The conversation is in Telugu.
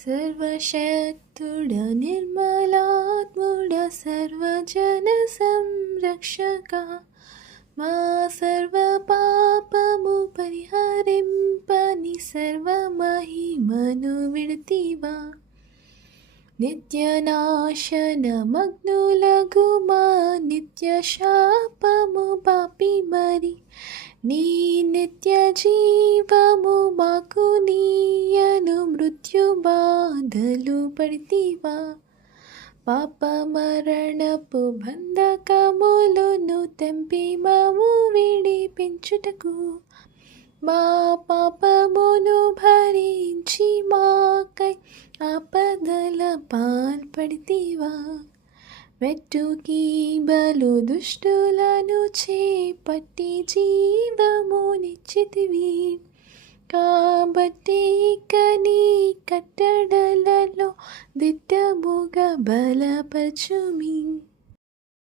సర్వశక్తుడ నిర్మలాత్ముడ సర్వజన సంరక్షక మా సర్వ పాపము పరిహరింపని సర్వ మహిమను విడతివా నిత్యనాశనమగ్నులగు మా నిత్య శాపము పాపి మరి నీ నిత్య జీవము మాకు నీయను మృత్యు బాధలు పడితివా పాప మరణపు బంధకములను తెంపి మాము విడిపించుటకు మా పాపమును భరించి మాకై ఆపదల పాల్పడితివా వెట్టుకి బలు దుష్టులను చేపట్టి జీవమునిచ్చితివి కాబట్టి ఇక నీ కట్టడలలో దిట్టముగా బలపరచుమి.